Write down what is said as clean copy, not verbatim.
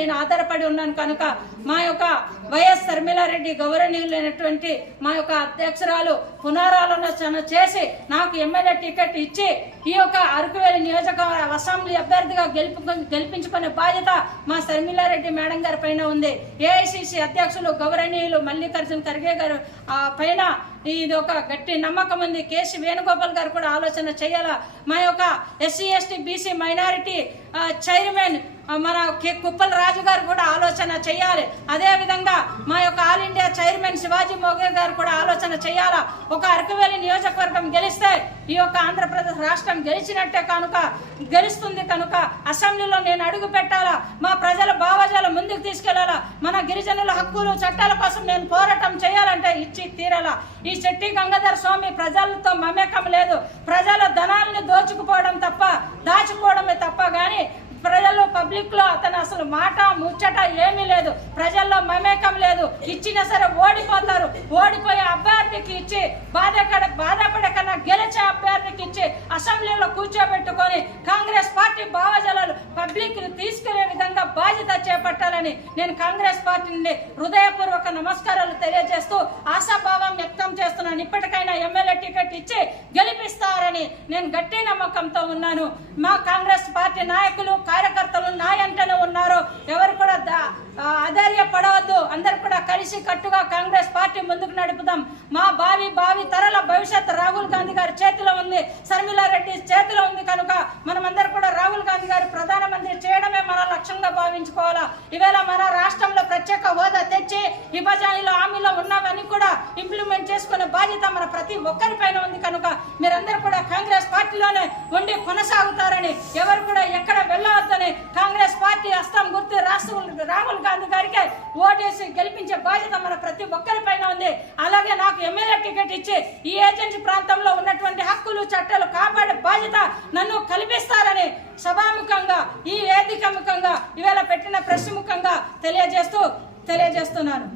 నేను ఆధారపడి ఉన్నాను కనుక మా యొక్క వైఎస్ షర్మిలారెడ్డి గౌరవనీయులైనటువంటి మా యొక్క అధ్యక్షురాలు పునరాలోచన చేసి నాకు ఎమ్మెల్యే టికెట్ ఇచ్చి ఈ యొక్క అరకువేలి నియోజకవర్గ అసెంబ్లీ అభ్యర్థిగా గెలిపించుకునే బాధ్యత మా షర్మిలారెడ్డి మేడం గారి పైన ఉంది. ఏఐసిసి అధ్యక్షులు గౌరవనీయులు మల్లికార్జున ఖర్గే గారు పైన ఇది ఒక గట్టి నమ్మకం ఉంది. కేసీ వేణుగోపాల్ గారు కూడా ఆలోచన చేయాలా. మా యొక్క SC ST BC minority chairman మన కుప్పల రాజు గారు కూడా ఆలోచన చేయాలి. అదేవిధంగా మా యొక్క ఆల్ ఇండియా చైర్మన్ శివాజీ మోగే గారు కూడా ఆలోచన చేయాలా. ఒక అరకువేలి నియోజకవర్గం గెలిస్తే ఈ యొక్క ఆంధ్రప్రదేశ్ రాష్ట్రం గెలిచినట్టే కనుక గెలుస్తుంది కనుక అసెంబ్లీలో నేను అడుగు పెట్టాలా. మా ప్రజల భావజాలు ముందుకు తీసుకెళ్లాలా. మన గిరిజనుల హక్కులు చట్టాల కోసం నేను పోరాటం చేయాలంటే ఇచ్చి తీరాలా. ఈ చెట్టి గంగాధర్ స్వామి ప్రజలతో మమేకం లేదు. ప్రజల ధనాలను దోచుకుపోవడం తప్ప దాచుకోవడమే తప్ప గాని ప్రజల్లో పబ్లిక్ లో అతను అసలు మాట ముచ్చట ఏమీ లేదు. ప్రజల్లో మమేకం లేదు. ఇచ్చినా సరే ఓడిపోతారు. ఓడిపోయే అభ్యర్థికి ఇచ్చి బాధపడే కన్నా గెలిచే అభ్యర్థికి ఇచ్చి అసెంబ్లీలో కూర్చోబెట్టుకొని కాంగ్రెస్ పార్టీ భావజాలను పబ్లిక్ తీసుకెళ్లే విధంగా బాధ్యత చేపట్టాలని నేను కాంగ్రెస్ పార్టీని హృదయపూర్వక నమస్కారాలు తెలియజేస్తూ ఆశాభావం వ్యక్తం చేస్తున్నాను. ఇప్పటికైనా ఎమ్మెల్యే టికెట్ ఇచ్చి గెలిపిస్తారని నేను గట్టి నమ్మకంతో ఉన్నాను. మా కాంగ్రెస్ పార్టీ నాయకులు కార్యకర్తలు నాయంటనే ఉన్నారు. ఎవరు కూడా ఆధార్యపడవద్దు. అందరు కూడా కలిసి కట్టుగా కాంగ్రెస్ పార్టీ ముందుకు నడుపుదాం. మా భావి తరాల భవిష్యత్ రాహుల్ గాంధీ గారి చేతిలో ఉంది. షర్మిలారెడ్డి చేతిలో ఉంది కనుక మనమందరూ కూడా రాహుల్ గాంధీ గారు ప్రధానమంత్రి చేయడమే మన లక్ష్యంగా భావించుకోవాలా. ఈవేళ మన రాష్ట్రంలో ప్రత్యేక హోదా తెచ్చి విభజనలో హామీలో ఉన్నవన్నీ కూడా ఇంప్లిమెంట్ చేసుకునే బాధ్యత మన ప్రతి ఒక్కరిపైన ఉంది కనుక మీరందరూ కూడా కాంగ్రెస్ పార్టీలోనే ఉండి కొనసాగుతారని, ఎవరు కూడా ఎక్కడ వెళ్ళవద్దని కాంగ్రెస్ పార్టీ హస్తం గుర్తు రాహుల్ గాంధీ గారికి ఓటేసి గెలిపించే బాధ్యత మన ప్రతి ఒక్కరిపైన ఉంది. అలాగే నాకు ఎమ్మెల్యే టికెట్ ఇచ్చి ఈ ఏజెన్సీ ప్రాంతంలో ఉన్నటువంటి హక్కులు చట్టాలు కాపాడే బాధ్యత నన్ను కల్పిస్తారని సభాముఖంగా ఈ వేదిక ముఖంగా ఇవాళ పెట్టిన ప్రెస్ ముఖంగా తెలియజేస్తున్నాను.